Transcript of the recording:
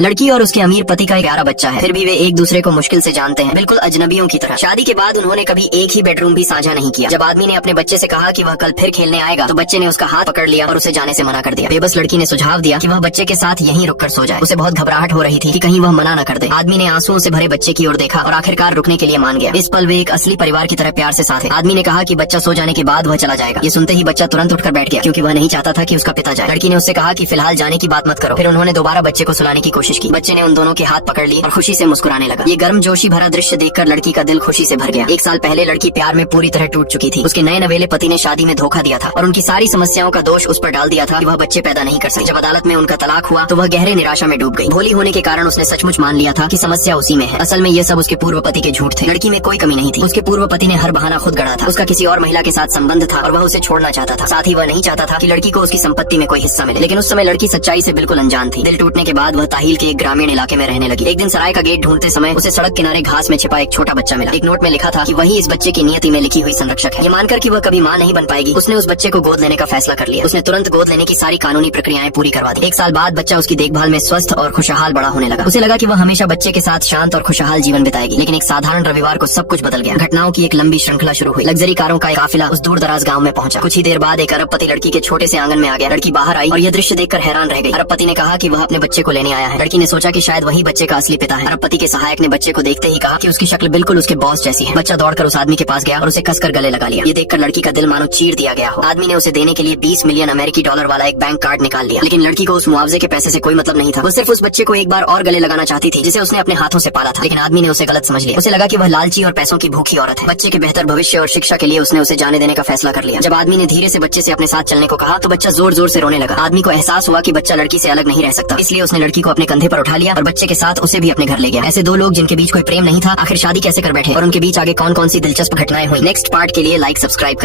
लड़की और उसके अमीर पति का 11 बच्चा है, फिर भी वे एक दूसरे को मुश्किल से जानते हैं, बिल्कुल अजनबियों की तरह। शादी के बाद उन्होंने कभी एक ही बेडरूम भी साझा नहीं किया। जब आदमी ने अपने बच्चे से कहा कि वह कल फिर खेलने आएगा तो बच्चे ने उसका हाथ पकड़ लिया और उसे जाने से मना कर दिया। बेबस लड़की ने सुझाव दिया कि वह बच्चे के साथ यहीं रुककर सो जाए। उसे बहुत घबराहट हो रही थी कि कहीं वह मना न कर दे। आदमी ने आंसुओं से भरे बच्चे की ओर देखा और आखिरकार रुकने के लिए मान गया। इस पल वे एक असली परिवार की तरह प्यार से साथ हैं। आदमी ने कहा कि बच्चा सो जाने के बाद वह चला जाएगा। ये सुनते ही बच्चा तुरंत उठकर बैठ गया क्योंकि वह नहीं चाहता था कि उसका पिता जाए। लड़की ने उससे कहा कि फिलहाल जाने की बात मत करो। फिर उन्होंने दोबारा बच्चे को सुलाने की कोशिश की। बच्चे ने उन दोनों के हाथ पकड़ लिए और खुशी से मुस्कुराने लगा। ये गर्मजोशी भरा दृश्य देखकर लड़की का दिल खुशी से भर गया। एक साल पहले लड़की प्यार में पूरी तरह टूट चुकी थी। उसके नए नवेले पति ने शादी में धोखा दिया था और उनकी सारी समस्याओं का दोष उस पर डाल दिया था कि वह बच्चे पैदा नहीं कर सकी। जब अदालत में उनका तलाक हुआ तो वह गहरे निराशा में डूब गई। भोली होने के कारण उसने सचमुच मान लिया था कि समस्या उसी में है। असल में ये सब उसके पूर्व पति के झूठ थे। लड़की में कोई कमी नहीं थी। उसके पूर्व पति ने हर बहाना खुद गढ़ा था। उसका किसी और महिला के साथ संबंध था और वह उसे छोड़ना चाहता था। साथ ही वह नहीं चाहता था कि लड़की को उसकी संपत्ति में कोई हिस्सा मिले। लेकिन उस समय लड़की सच्चाई से बिल्कुल अनजान थी। दिल टूटने के बाद वह ताहिल के एक ग्रामीण इलाके में रहने लगी। एक दिन सराय का गेट ढूंढते समय उसे सड़क किनारे घास में छिपा एक छोटा बच्चा मिला। एक नोट में लिखा था कि वही इस बच्चे की नियति में लिखी हुई संरक्षक है। ये मानकर कि वह कभी मां नहीं बन पाएगी, उसने उस बच्चे को गोद लेने का फैसला कर लिया। उसने तुरंत गोद लेने की सारी कानूनी प्रक्रियाएं पूरी करवा दी। एक साल बाद बच्चा उसकी देखभाल में स्वस्थ और खुशहाल बड़ा होने लगा। उसे लगा कि वह हमेशा बच्चे के साथ शांत और खुशहाल जीवन बिताएगी। लेकिन एक साधारण रविवार को सब कुछ बदल गया। घटनाओं की एक लंबी श्रृंखला शुरू हुई। लग्जरी कारों का एक काफिला उस दूर दराज गाँव में पहुंचा। कुछ ही देर बाद एक अरबपति लड़की के छोटे से आंगन में आ गया। लड़की बाहर आई और यह दृश्य देखकर हैरान रह गई। अरबपति ने कहा कि वह अपने बच्चे को लेने आया है। लड़की ने सोचा कि शायद वही बच्चे का असली पिता है। अरबपति के सहायक ने बच्चे को देखते ही कहा कि उसकी शक्ल बिल्कुल उसके बॉस जैसी है। बच्चा दौड़कर उस आदमी के पास गया और उसे कसकर गले लगा लिया। ये देखकर लड़की का दिल मानो चीर दिया गया हो। आदमी ने उसे देने के लिए 20 मिलियन अमेरिकी डॉलर वाला एक बैंक कार्ड निकाल लिया। लेकिन लड़की को उस मुआवजे के पैसे से कोई मतलब नहीं था। वो सिर्फ उस बच्चे को एक बार और गले लगाना चाहती थी जिसे उसने अपने हाथों से पाला था। लेकिन आदमी ने उसे गलत समझ लिया। उसे लगा कि वह लालची और पैसों की भूखी औरत है। बच्चे के बेहतर भविष्य और शिक्षा के लिए उसने उसे जाने देने का फैसला कर लिया। जब आदमी ने धीरे से बच्चे से अपने साथ चलने को कहा तो बच्चा जोर जोर से रोने लगा। आदमी को एहसास हुआ कि बच्चा लड़की से अलग नहीं रह सकता, इसलिए उसने लड़की को अपने कंधे पर उठा लिया और बच्चे के साथ उसे भी अपने घर ले गया। ऐसे दो लोग जिनके बीच कोई प्रेम नहीं था, आखिर शादी कैसे कर बैठे और उनके बीच आगे कौन कौन सी दिलचस्प घटनाएं हुई। नेक्स्ट पार्ट के लिए लाइक सब्सक्राइब